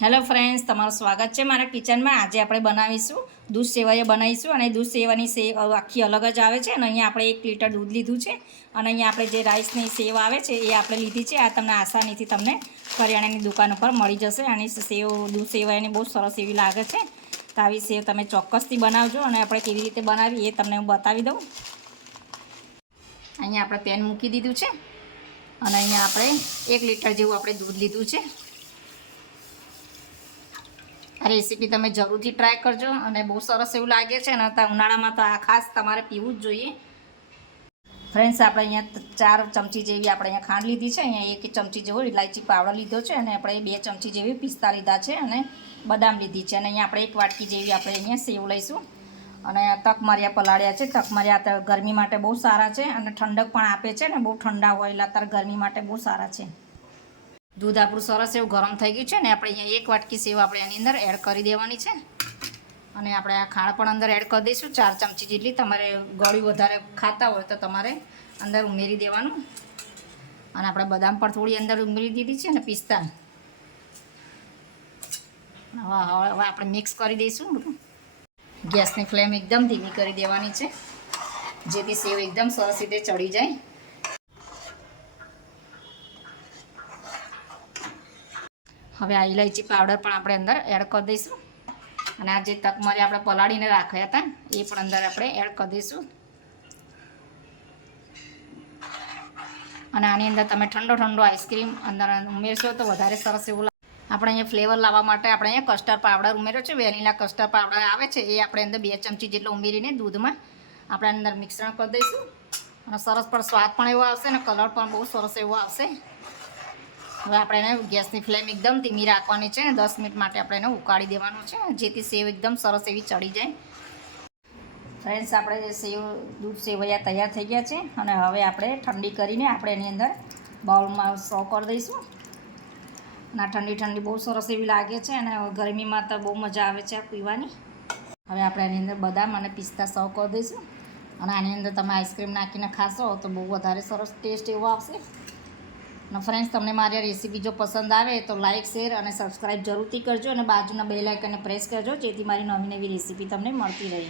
Hello friends, તમારું સ્વાગત છે મારા કિચનમાં। આજે આપણે બનાવીશું દૂધ સેવૈયા બનાવીશું અને દૂધ સેવાની સેવ આખી અલગ જ આવે છે। અને અહીંયા આપણે 1 લીટર દૂધ લીધું છે અને અહીંયા આપણે જે રાઈસની સેવ આવે છે એ આપણે લીધી છે। આ તમને આસાનીથી તમને કરિયાણાની દુકાન ઉપર મળી જશે। આની સેવ દૂધ સેવૈયાની બહુ સરસ એવી લાગે છે। તો આવી સેવ તમે ચોક્કસથી બનાવજો અને આપણે કેવી રીતે બનાવી એ તમને હું બતાવી દઉં। અહીંયા આપણે પેન મૂકી દીધું છે અને અહીંયા આપણે 1 લીટર જેવું આપણે દૂધ લીધું છે। આ રેસીપી તમે જરૂરથી ટ્રાય કરજો અને બહુ સરસ એવું લાગે છે અને ઉનાળામાં તો આ ખાસ તમારે પીવું જ જોઈએ। ફ્રેન્ડ્સ, આપણે અહીંયા 4 ચમચી જેવી આપણે અહીંયા ખાંડ લીધી છે। અહીંયા 1 ચમચી જેવો ઇલાયચી પાવડર લીધો છે અને આપણે 2 ચમચી જેવી પિસ્તા લીધા છે અને બદામ લીધી છે। અને અહીંયા આપણે 1 વાટકી જેવી આપણે અહીંયા સેવ લઈશું અને તકમરિયા પલાળ્યા છે। તકમરિયા ગરમી માટે બહુ સારા છે અને ઠંડક પણ આપે છે ને બહુ ઠંડા હોય એટલે અત્યારે ગરમી માટે બહુ સારા છે। દૂધ આપણું સરસ એવું ગરમ થઈ ગયું છે ને આપણે અહીંયા 1 વાટકી સેવ આપણે આની અંદર એડ કરી દેવાની છે અને આપણે આ ખાંડ પણ અંદર એડ કરી દઈશું 4 ચમચી જેટલી। તમારે ગળ્યું વધારે ખાતા હોય તો તમારે અંદર ઉમેરી દેવાનું અને આપણે બદામ પણ થોડી અંદર ઉમેરી દીધી છે ને પિસ્તા। હવે આપણે મિક્સ કરી દઈશું બધું। ગેસની ફ્લેમ એકદમ ધીમી કરી દેવાની છે જેથી સેવ એકદમ સરસ રીતે ચડી જાય। હવે આ ઇલાયચી પાવડર પણ આપણે અંદર એડ કરી દઈશું અને આ જે તકમરી આપણે પલાળીને રાખ્યા હતા એ પણ અંદર આપણે એડ કરી દઈશું અને આની અંદર તમે ઠંડો આઈસ્ક્રીમ અંદર ઉમેરશો તો વધારે સરસ એવું લાગે। આપણે અહીંયા ફ્લેવર લાવવા માટે આપણે અહીંયા કસ્ટર્ડ પાવડર ઉમેર્યો છે। વેનીલા કસ્ટર્ડ પાવડર આવે છે એ આપણે અંદર 2 ચમચી જેટલો ઉમેરીને દૂધમાં આપણે અંદર મિશ્રણ કરી દઈશું અને સરસ પણ સ્વાદ પણ એવો આવશે અને કલર પણ બહુ સરસ એવો આવશે। હવે આપણે એને ગેસની ફ્લેમ એકદમ ધીમી રાખવાની છે અને 10 મિનિટ માટે આપણે એને ઉકાળી દેવાનું છે જેથી સેવ એકદમ સરસ એવી ચડી જાય। ફ્રેન્ડ્સ, આપણે દૂધ સેવૈયા તૈયાર થઈ ગયા છે અને હવે આપણે ઠંડી કરીને આપણે એની અંદર બાઉલમાં સર્વ કરી દઈશું અને ઠંડી બહુ સરસ એવી લાગે છે અને ગરમીમાં તો બહુ મજા આવે છે પીવાની। હવે આપણે એની અંદર બદામ અને પિસ્તા સર્વ કરી દઈશું અને આની અંદર તમે આઈસ્ક્રીમ નાખીને ખાશો તો બહુ વધારે સરસ ટેસ્ટ એવો આવશે। અને ફ્રેન્ડ્સ, તમને મારી આ રેસીપી જો પસંદ આવે તો લાઇક શેર અને સબસ્ક્રાઈબ જરૂરથી કરજો અને બાજુના બેલ આઇકનને પ્રેસ કરજો જેથી મારી નવી રેસીપી તમને મળતી રહે।